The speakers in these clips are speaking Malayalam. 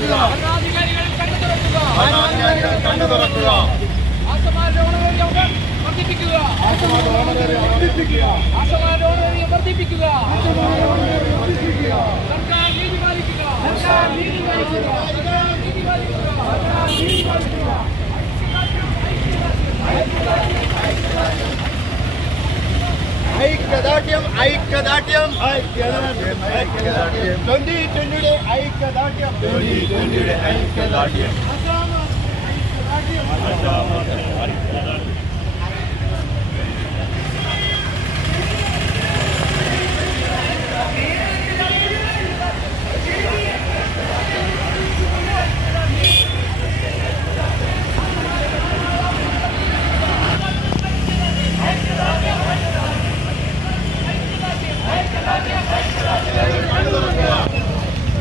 ഭരണാധികാരികൾ കണ്ണു തുറക്കുക. ആശമാരുടെ ഓണറേറിയം വർദ്ധിപ്പിക്കുക. സർക്കാർ നീതി പാലിക്കുക. ഐക്യദാർഢ്യം 2020 ഐക്യദാർഢ്യം.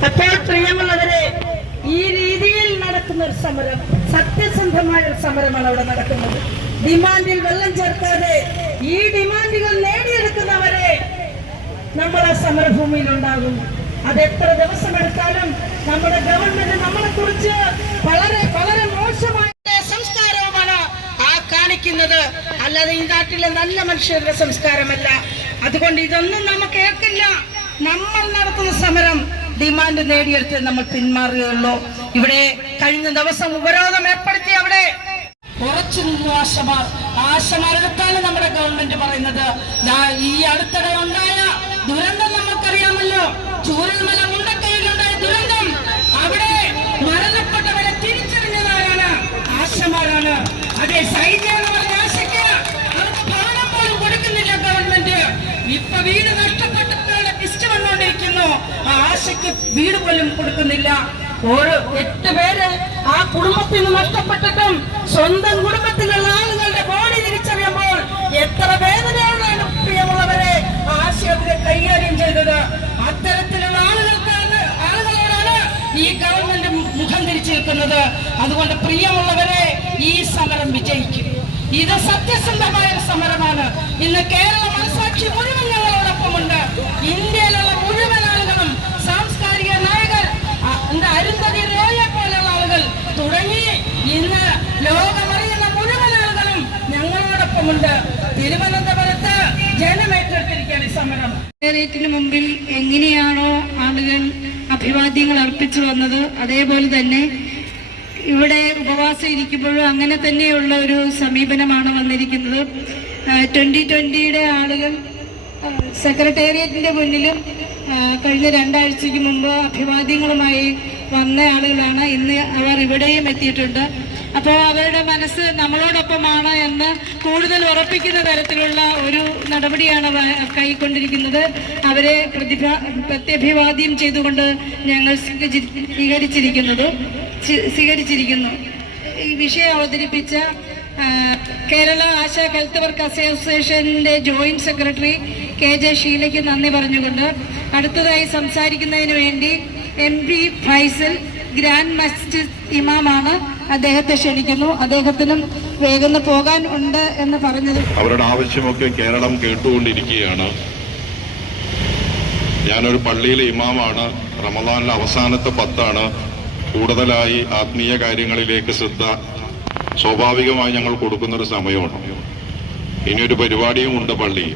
അപ്പോൾ പ്രിയമുള്ളവരെ, ഈ രീതിയിൽ നടക്കുന്ന ഒരു സമരം സത്യസന്ധമായ ഒരു സമരമാണ് അവിടെ നടക്കുന്നത്. ഡിമാൻഡിൽ വെള്ളം ചേർക്കാതെ ഈ ഡിമാൻഡുകൾ നേടിയെടുക്കുന്നവരെ നമ്മളെ സമരഭൂമിയിൽ ഉണ്ടാകും. അത് എത്ര ദിവസമെടുത്താലും നമ്മുടെ ഗവൺമെന്റ് നമ്മളെ കുറിച്ച് വളരെ വളരെ മോശമായ സംസ്കാരവുമാണ് ആ കാണിക്കുന്നത്, അല്ലാതെ ഈ നാട്ടിലെ നല്ല മനുഷ്യരുടെ സംസ്കാരമല്ല. അതുകൊണ്ട് ഇതൊന്നും നമുക്ക് ഏൽക്കില്ല. നമ്മൾ നടത്തുന്ന സമരം ഡിമാൻഡ് നേടിയെടുത്ത് നമ്മൾ പിന്മാറുകയുള്ളൂ. ഇവിടെ കഴിഞ്ഞ ദിവസം ഉപരോധം ഏർപ്പെടുത്തി അവിടെ ഉറച്ചു നിന്നു ആശമാരെടുത്താണ് നമ്മുടെ ഗവൺമെന്റ് പറയുന്നത്. ഈ അടുത്തിടെ ഉണ്ടായ ദുരന്തം നമുക്കറിയാമല്ലോ. ചൂരൽമല മുണ്ടക്കയിലുണ്ടായ ദുരന്തം, അവിടെ മരണപ്പെട്ടവരെ തിരിച്ചറിഞ്ഞതാരാണ്? ആശമാരാണ്. അതേ സൈന്യം എന്ന് പറഞ്ഞ ആശയ്ക്ക് അവർക്ക് ഭവനം പോലും കൊടുക്കുന്നില്ല ഗവൺമെന്റ്. ഇപ്പൊ വീട് നഷ്ടപ്പെട്ടവരുടെ ലിസ്റ്റ് വന്നുകൊണ്ടിരിക്കുന്നു. ആ ആശയ്ക്ക് വീട് പോലും കൊടുക്കുന്നില്ല. 8 പേര് ആ കുടുംബത്തിൽ നിന്ന് നഷ്ടപ്പെട്ടിട്ടും സ്വന്തം കുടുംബത്തിലുള്ള ആളുകളുടെ ബോഡി തിരിച്ചറിയുമ്പോൾ എത്ര വേദനയാണ് പ്രിയമുള്ളവരെ ആശയത്തിനെ കൈകാര്യം ചെയ്തത്. അത്തരത്തിലുള്ള ആളുകളോടാണ് ഈ ഗവൺമെന്റ് മുഖം തിരിച്ചു നിൽക്കുന്നത്. അതുകൊണ്ട് പ്രിയമുള്ളവരെ, ഈ സമരം വിജയിക്കും. ഇത് സത്യസന്ധമായ ഒരു സമരമാണ്. ഇന്ന് കേരള മനസാക്ഷി മുഴുവൻ ഞങ്ങളോടൊപ്പമുണ്ട്. ഇന്ത്യയിലുള്ള മുഴുവൻ ആളുകളും, സാംസ്കാരിക നായകർ, അരുന്ധതി റോയെ പോലുള്ള ആളുകൾ തുടങ്ങി ഇന്ന് ലോകമറിയുന്ന മുഴുവൻ ആളുകളും ഞങ്ങളോടൊപ്പമുണ്ട്. തിരുവനന്തപുരത്ത് ജനമേറ്റെടുത്തിരിക്കുകയാണ് ഈ സമരം. സെക്രട്ടേറിയറ്റിന് മുമ്പിൽ എങ്ങനെയാണോ ആളുകൾ അഭിവാദ്യങ്ങൾ അർപ്പിച്ചു വന്നത്, അതേപോലെ തന്നെ ഇവിടെ ഉപവാസം ഇരിക്കുമ്പോഴും അങ്ങനെ തന്നെയുള്ള ഒരു സമീപനമാണ് വന്നിരിക്കുന്നത്. 2020 ആളുകൾ സെക്രട്ടേറിയറ്റിന്റെ മുന്നിലും കഴിഞ്ഞ 2 ആഴ്ചയ്ക്ക് മുമ്പ് അഭിവാദ്യങ്ങളുമായി വന്ന ആളുകളാണ്. ഇന്ന് അവർ ഇവിടെയും എത്തിയിട്ടുണ്ട്. അപ്പോൾ അവരുടെ മനസ്സ് നമ്മളോടൊപ്പമാണ് എന്ന് കൂടുതൽ ഉറപ്പിക്കുന്ന തരത്തിലുള്ള ഒരു നടപടിയാണ് കൈക്കൊണ്ടിരിക്കുന്നത്. അവരെ പ്രത്യഭിവാദ്യം ചെയ്തുകൊണ്ട് ഞങ്ങൾ സ്വീകരിച്ചിരിക്കുന്നു. ഈ വിഷയം അവതരിപ്പിച്ച കേരള ആശ ഹെൽത്ത് വർക്ക് അസോസിയേഷന്റെ ജോയിന്റ് സെക്രട്ടറി KJ ഷീലയ്ക്ക് നന്ദി പറഞ്ഞുകൊണ്ട് അടുത്തതായി സംസാരിക്കുന്നതിന് വേണ്ടി MP ഫൈസൽ, ഗ്രാൻഡ് മസ്ജിദ് ഇമാമാണ്, അദ്ദേഹത്തെ ക്ഷണിക്കുന്നു. അദ്ദേഹത്തിനും വേഗം പോകാൻ ഉണ്ട് എന്ന് പറഞ്ഞത് അവരുടെ ആവശ്യമൊക്കെ കേരളം കേട്ടുകൊണ്ടിരിക്കുകയാണ്. ഞാനൊരു പള്ളിയിലെ ഇമാമാണ്. റമദാനിലെ അവസാനത്തെ 10 കൂടുതലായി ആത്മീയ കാര്യങ്ങളിലേക്ക് ശ്രദ്ധ സ്വാഭാവികമായി ഞങ്ങൾ കൊടുക്കുന്നൊരു സമയമാണ്. ഇനിയൊരു പരിപാടിയും ഉണ്ട് പള്ളി.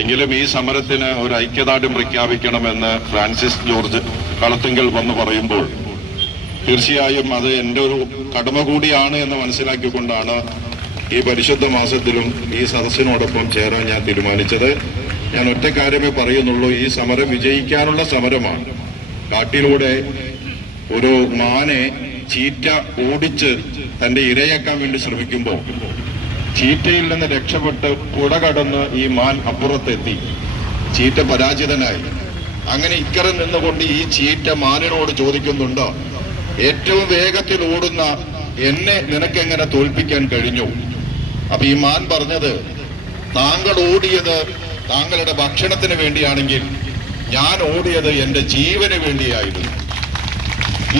എങ്കിലും ഈ സമരത്തിന് ഒരു ഐക്യദാർഢ്യം പ്രഖ്യാപിക്കണമെന്ന് ഫ്രാൻസിസ് ജോർജ് കളത്തിങ്കൽ വന്ന് പറയുമ്പോൾ തീർച്ചയായും അത് എൻ്റെ ഒരു കടമ കൂടിയാണ് എന്ന് മനസ്സിലാക്കിക്കൊണ്ടാണ് ഈ പരിശുദ്ധ മാസത്തിലും ഈ സദസ്സിനോടൊപ്പം ചേരാൻ ഞാൻ തീരുമാനിച്ചത്. ഞാൻ ഒറ്റ കാര്യമേ പറയുന്നുള്ളൂ, ഈ സമരം വിജയിക്കാനുള്ള സമരമാണ്. കാട്ടിലൂടെ ഒരു മാനെ ചീറ്റ ഓടിച്ച് തന്റെ ഇരയാക്കാൻ വേണ്ടി ശ്രമിക്കുമ്പോൾ ചീറ്റയിൽ നിന്ന് രക്ഷപ്പെട്ട് പുഴ കടന്ന് ഈ മാൻ അപ്പുറത്തെത്തി. ചീറ്റ പരാജിതനായി. അങ്ങനെ ഇക്കരെ നിന്നുകൊണ്ട് ഈ ചീറ്റ മാനിനോട് ചോദിക്കുന്നുണ്ട്, ഏറ്റവും വേഗത്തിൽ ഓടുന്ന എന്നെ നിനക്കെങ്ങനെ തോൽപ്പിക്കാൻ കഴിഞ്ഞു? അപ്പൊ ഈ മാൻ പറഞ്ഞത്, താങ്കൾ ഓടിയത് താങ്കളുടെ ഭക്ഷണത്തിന് വേണ്ടിയാണെങ്കിൽ ഞാൻ ഓടിയത് എന്റെ ജീവന് വേണ്ടിയായിരുന്നു.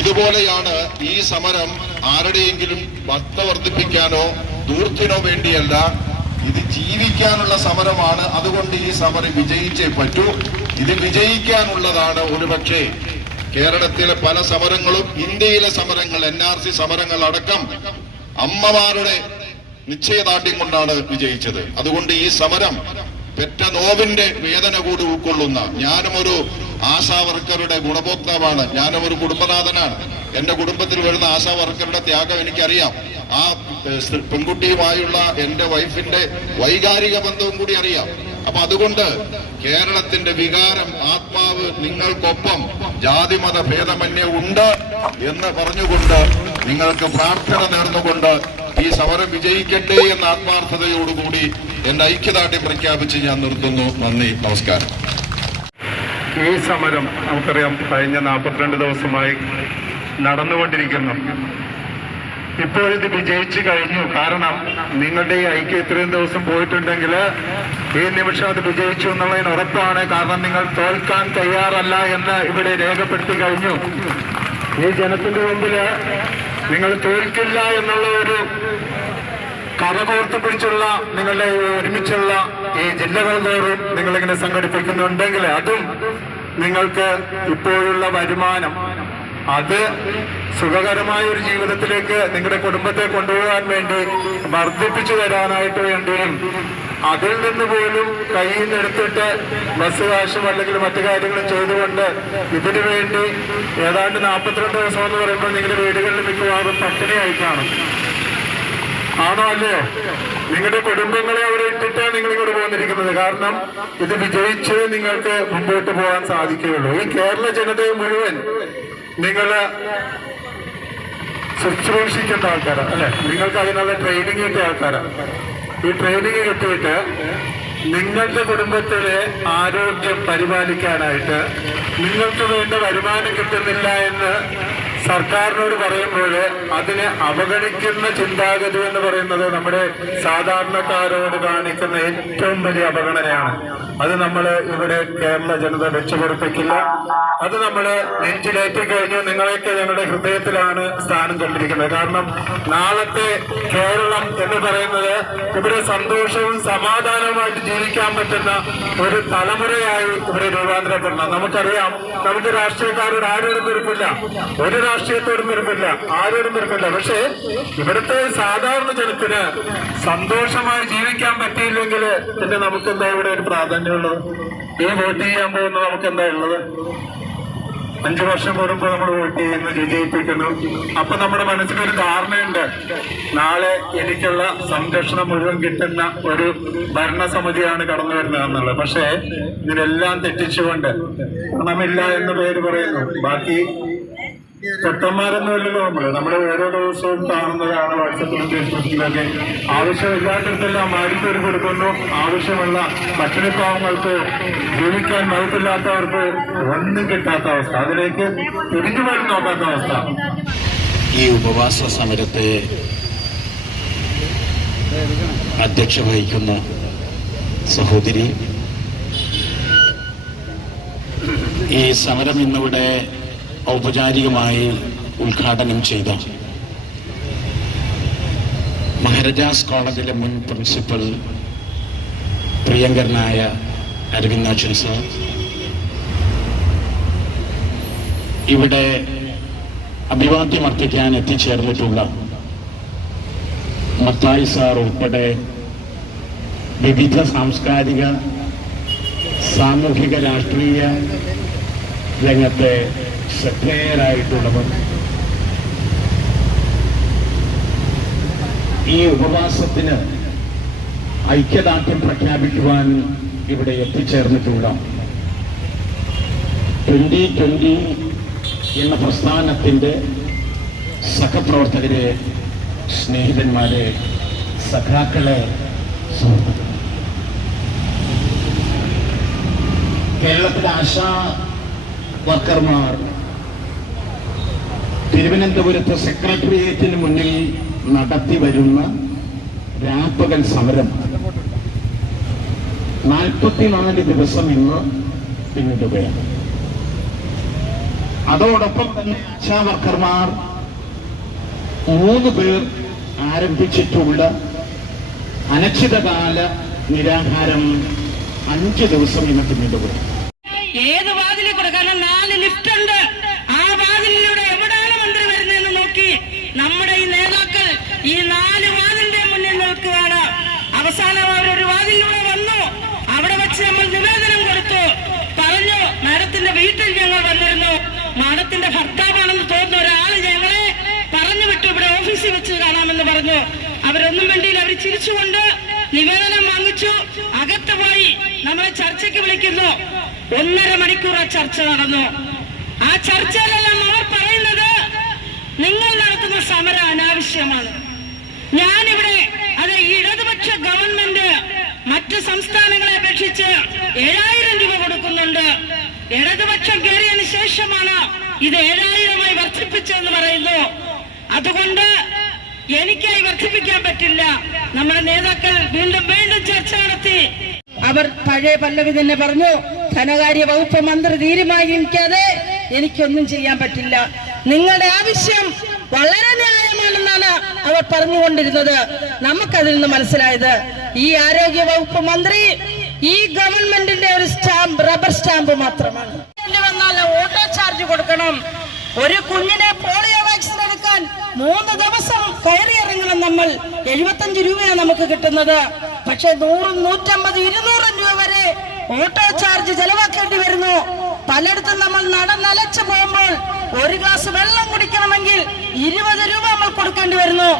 ഇതുപോലെയാണ് ഈ സമരം ആരുടെയെങ്കിലും ഭക്ത വർദ്ധിപ്പിക്കാനോ ദൂർത്തിനോ വേണ്ടിയല്ല, ഇത് ജീവിക്കാനുള്ള സമരമാണ്. അതുകൊണ്ട് ഈ സമരം വിജയിച്ചേ പറ്റൂ. ഇത് വിജയിക്കാനുള്ളതാണ്. ഒരുപക്ഷെ കേരളത്തിലെ പല സമരങ്ങളും, ഇന്ത്യയിലെ സമരങ്ങൾ, NRC സമരങ്ങൾ അടക്കം അമ്മമാരുടെ നിശ്ചയദാർഢ്യം കൊണ്ടാണ് വിജയിച്ചത്. അതുകൊണ്ട് ഈ സമരം പെറ്റ നോവിന്റെ വേദന കൂടി ഉൾക്കൊള്ളുന്ന, ഞാനും ഒരു ആശാ വർക്കറുടെ ഗുണഭോക്താവാണ്, ഞാനും ഒരു കുടുംബനാഥനാണ്. എന്റെ കുടുംബത്തിൽ വരുന്ന ആശാ വർക്കറുടെ ത്യാഗം എനിക്കറിയാം. ആ പെൺകുട്ടിയുമായുള്ള എന്റെ വൈഫിന്റെ വൈകാരിക ബന്ധവും കൂടി അറിയാം. അപ്പൊ അതുകൊണ്ട് കേരളത്തിന്റെ വികാരം, ആത്മാവ് നിങ്ങൾക്കൊപ്പം ജാതിമത ഭേദമന്യേ ഉണ്ട് എന്ന് പറഞ്ഞുകൊണ്ട് നിങ്ങൾക്ക് പ്രാർത്ഥന നേർന്നുകൊണ്ട് ഈ സമരം വിജയിക്കട്ടെ എന്ന ആത്മാർത്ഥതയോടുകൂടി എന്റെ ഐക്യദാർഢ്യം പ്രഖ്യാപിച്ച് ഞാൻ നിർത്തുന്നു. നന്ദി, നമസ്കാരം. ഈ സമരം നമുക്കറിയാം കഴിഞ്ഞ 42 ദിവസമായി നടന്നുകൊണ്ടിരിക്കുന്നു. ഇപ്പോഴിത് വിജയിച്ചു കഴിഞ്ഞു. കാരണം നിങ്ങളുടെ ഈ ഐക്യം ഇത്രയും ദിവസം പോയിട്ടുണ്ടെങ്കിൽ ഈ നിമിഷം അത് വിജയിച്ചു എന്നുള്ളതിന് ഉറപ്പാണ്. കാരണം നിങ്ങൾ തോൽക്കാൻ തയ്യാറല്ല എന്ന് ഇവിടെ രേഖപ്പെടുത്തി കഴിഞ്ഞു. ഈ ജനത്തിന്റെ മുമ്പില് നിങ്ങൾ തോൽക്കില്ല എന്നുള്ള ഒരു കരകോർത്ത് പിടിച്ചുള്ള നിങ്ങളുടെ ഒരുമിച്ചുള്ള ഈ ജില്ലകൾ തോറും നിങ്ങളിങ്ങനെ സംഘടിപ്പിക്കുന്നുണ്ടെങ്കിൽ അതും നിങ്ങൾക്ക് ഇപ്പോഴുള്ള വരുമാനം അത് സുഖകരമായ ഒരു ജീവിതത്തിലേക്ക് നിങ്ങളുടെ കുടുംബത്തെ കൊണ്ടുപോകാൻ വേണ്ടി വർദ്ധിപ്പിച്ചു തരാനായിട്ട് വേണ്ടിയും അതിൽ നിന്ന് പോലും കയ്യിൽ നിന്നെടുത്തിട്ട് ബസ് കാശും അല്ലെങ്കിൽ മറ്റു കാര്യങ്ങളും ചെയ്തുകൊണ്ട് ഇതിനു വേണ്ടി ഏതാണ്ട് 42 ദിവസം എന്ന് പറയുമ്പോൾ നിങ്ങളുടെ വീടുകളിൽ മിക്കവാറും പട്ടിണിയായി കാണും. ആണോ അല്ലയോ? നിങ്ങളുടെ കുടുംബങ്ങളെ അവിടെ ഇട്ടിട്ടാണ് നിങ്ങൾ ഇങ്ങോട്ട് പോന്നിരിക്കുന്നത്. കാരണം ഇത് വിജയിച്ച് നിങ്ങൾക്ക് മുമ്പോട്ട് പോകാൻ സാധിക്കുകയുള്ളൂ. ഈ കേരള ജനതയെ മുഴുവൻ നിങ്ങള് ശുശ്രൂഷിക്കേണ്ട ആൾക്കാരാണ് അല്ലെ? നിങ്ങൾക്ക് അതിനുള്ള ട്രെയിനിങ് കിട്ടിയ ആൾക്കാരാണ്. ഈ ട്രെയിനിങ് കിട്ടിയിട്ട് നിങ്ങളുടെ കുടുംബത്തിലെ ആരോഗ്യം പരിപാലിക്കാനായിട്ട് നിങ്ങൾക്ക് വേണ്ട വരുമാനം കിട്ടുന്നില്ല എന്ന് സർക്കാരിനോട് പറയുമ്പോൾ അതിനെ അവഗണിക്കുന്ന ചിന്താഗതി എന്ന് പറയുന്നത് നമ്മുടെ സാധാരണക്കാരോട് കാണിക്കുന്ന ഏറ്റവും വലിയ അവഗണനയാണ്. അത് നമ്മൾ ഇവിടെ കേരള ജനത വെച്ചുപൊറുപ്പിക്കില്ല. അത് നമ്മൾ നെഞ്ചിലേറ്റി കഴിഞ്ഞ് നിങ്ങളെയൊക്കെ ഞങ്ങളുടെ ഹൃദയത്തിലാണ് സ്ഥാനം കണ്ടിരിക്കുന്നത്. കാരണം നാളത്തെ കേരളം എന്ന് പറയുന്നത് ഇവിടെ സന്തോഷവും സമാധാനവുമായിട്ട് ജീവിക്കാൻ പറ്റുന്ന ഒരു തലമുറയായി ഇവിടെ രൂപാന്തരപ്പെടണം. നമുക്കറിയാം, നമുക്ക് രാഷ്ട്രീയക്കാരോട് ആരോടും വെറുപ്പില്ല, ഒരു രാഷ്ട്രീയത്തോടും വെറുപ്പില്ല, ആരോടും വെറുപ്പില്ല. പക്ഷേ ഇവിടുത്തെ സാധാരണ ജനത്തിന് സന്തോഷമായി ജീവിക്കാൻ പറ്റിയില്ലെങ്കിൽ പിന്നെ നമുക്കെന്താ ഇവിടെ ഒരു പ്രാധാന്യമുള്ളത്? ഈ വോട്ട് ചെയ്യാൻ പോകുന്നത് നമുക്കെന്താ ഉള്ളത്? 5 വർഷം കൂടുമ്പോൾ നമ്മൾ വോട്ട് ചെയ്യുന്നു, വിജയിപ്പിക്കുന്നു. അപ്പൊ നമ്മുടെ മനസ്സിലൊരു ധാരണയുണ്ട്, നാളെ എനിക്കുള്ള സംരക്ഷണം മുഴുവൻ കിട്ടുന്ന ഒരു ഭരണസമിതിയാണ് കടന്നു വരുന്നതെന്നുള്ളത്. പക്ഷേ ഇതിനെല്ലാം തെറ്റിച്ചുകൊണ്ട് പണമില്ല എന്ന് പേര് പറയുന്നു. ബാക്കി ചെട്ടന്മാരൊന്നുമല്ലല്ലോ നമ്മൾ ഓരോ ദിവസവും കാണുന്നതാണ് വാട്സപ്പിലും ഫേസ്ബുക്കിലൊക്കെ. ആവശ്യമില്ലാത്തടത്തെല്ലാം മാരിപ്പേര് കൊടുക്കുന്നു. ആവശ്യമുള്ള പട്ടിണിപ്പാവങ്ങൾക്ക്, ജീവിക്കാൻ മതത്തില്ലാത്തവർക്ക് ഒന്നും കിട്ടാത്ത അവസ്ഥ, അതിലേക്ക് തിരിഞ്ഞു പോലും നോക്കാത്ത അവസ്ഥ. ഈ ഉപവാസ സമരത്തെ അധ്യക്ഷ വഹിക്കുന്ന സഹോദരി, ഈ സമരം ഇന്നിവിടെ ഔപചാരികമായി ഉദ്ഘാടനം ചെയ്ത മഹാരാജാസ് കോളേജിലെ മുൻ പ്രിൻസിപ്പൽ പ്രിയങ്കരനായ അരവിന്ദാക്ഷൻ സാർ, ഇവിടെ അഭിവാദ്യം അർപ്പിക്കാൻ എത്തിച്ചേർന്നിട്ടുള്ള മത്തായി സാർ ഉൾപ്പെടെ വിവിധ സാംസ്കാരിക, സാമൂഹിക, രാഷ്ട്രീയ രംഗത്തെ ശ്രദ്ധേയരായിട്ടുള്ളവർ, ഈ ഉപവാസത്തിന് ഐക്യദാർഢ്യം പ്രഖ്യാപിക്കുവാൻ ഇവിടെ എത്തിച്ചേർന്നിട്ടുള്ള 2020 എന്ന പ്രസ്ഥാനത്തിന്റെ സഹപ്രവർത്തകരെ, സ്നേഹിതന്മാരെ, സഖാക്കളെ, സുഹൃത്തുക്കളെ, കേരളത്തിലെ ആശാ വർക്കർമാർ തിരുവനന്തപുരത്ത് സെക്രട്ടേറിയറ്റിന് മുന്നിൽ നടത്തി വരുന്ന രാപ്പകൽ സമരം 44 ദിവസം ഇന്ന് പിന്നിടുകയാണ്. അതോടൊപ്പം തന്നെ ആശാ വർക്കർമാർ 3 പേർ ആരംഭിച്ചിട്ടുള്ള അനിശ്ചിതകാല നിരാഹാരം 5 ദിവസം ഇന്ന് പിന്നിടുകയാണ്. ഏത് വാതിലിൽ കൂടെ, കാരണം 4 ലിഫ്റ്റ് ഉണ്ട്, വീട്ടിൽ ഞങ്ങൾ വന്നിരുന്നു. മാഡത്തിന്റെ ഭർത്താവാണെന്ന് തോന്നുന്ന ഒരാൾ ഞങ്ങളെ പറഞ്ഞു വിട്ടു, ഇവിടെ ഓഫീസിൽ വെച്ച് കാണാമെന്ന് പറഞ്ഞു. അവരൊന്നും വേണ്ടിയില്ല, അവർ ചിരിച്ചുകൊണ്ട് നിവേദനം വാങ്ങിച്ചു. അകത്ത് പോയി നമ്മളെ ചർച്ചയ്ക്ക് വിളിക്കുന്നു. 1.5 മണിക്കൂർ ആ ചർച്ച നടന്നു. ആ ചർച്ചയിലെല്ലാം അവർ പറയുന്നത് നിങ്ങൾ നടത്തുന്ന സമരം അനാവശ്യമാണ്. ഞാനിവിടെ അത് ഇടതുപക്ഷ ഗവൺമെന്റ് മറ്റ് സംസ്ഥാനങ്ങളെ അപേക്ഷിച്ച് 7000 രൂപ കൊടുക്കുന്നുണ്ട്. ഇടതുപക്ഷം കയറിയതിനു ശേഷമാണ് ഇത് 7000-ആയി വർദ്ധിപ്പിച്ചതെന്ന് പറയുന്നു. അതുകൊണ്ട് എനിക്കായി വർദ്ധിപ്പിക്കാൻ പറ്റില്ല. നമ്മുടെ നേതാക്കൾ വീണ്ടും ചർച്ച നടത്തി. അവർ പഴയ പല്ലവി തന്നെ പറഞ്ഞു, ധനകാര്യ വകുപ്പ് മന്ത്രി തീരുമാനിക്കാതെ എനിക്കൊന്നും ചെയ്യാൻ പറ്റില്ല. നിങ്ങളുടെ ആവശ്യം വളരെ ന്യായമാണെന്നാണ് അവർ പറഞ്ഞുകൊണ്ടിരുന്നത്. നമുക്കതിൽ നിന്ന് മനസ്സിലായത് ഈ ആരോഗ്യ വകുപ്പ് മന്ത്രി ഈ ഗവൺമെന്റിന്റെ ഒരു സ്റ്റാമ്പ്, റബ്ബർ സ്റ്റാമ്പ് മാത്രമാണ്. വന്നാൽ ഓട്ടോ ചാർജ് കൊടുക്കണം. ഒരു കുഞ്ഞിനെ പോളിയോ വാക്സിൻ എടുക്കാൻ 3 ദിവസം കയറിയിറങ്ങണം നമ്മൾ. 75 രൂപയാണ് നമുക്ക് കിട്ടുന്നത്. പക്ഷെ 100, 150, 200 രൂപ വരെ ഓട്ടോ ചാർജ് ചെലവാക്കേണ്ടി വരുന്നു. പലയിടത്തും നമ്മൾ നടന്നലച്ചു പോകുമ്പോൾ ഒരു ഗ്ലാസ് വെള്ളം കുടിക്കണമെങ്കിൽ 20 രൂപ നമ്മൾ കൊടുക്കേണ്ടി വരുന്നു.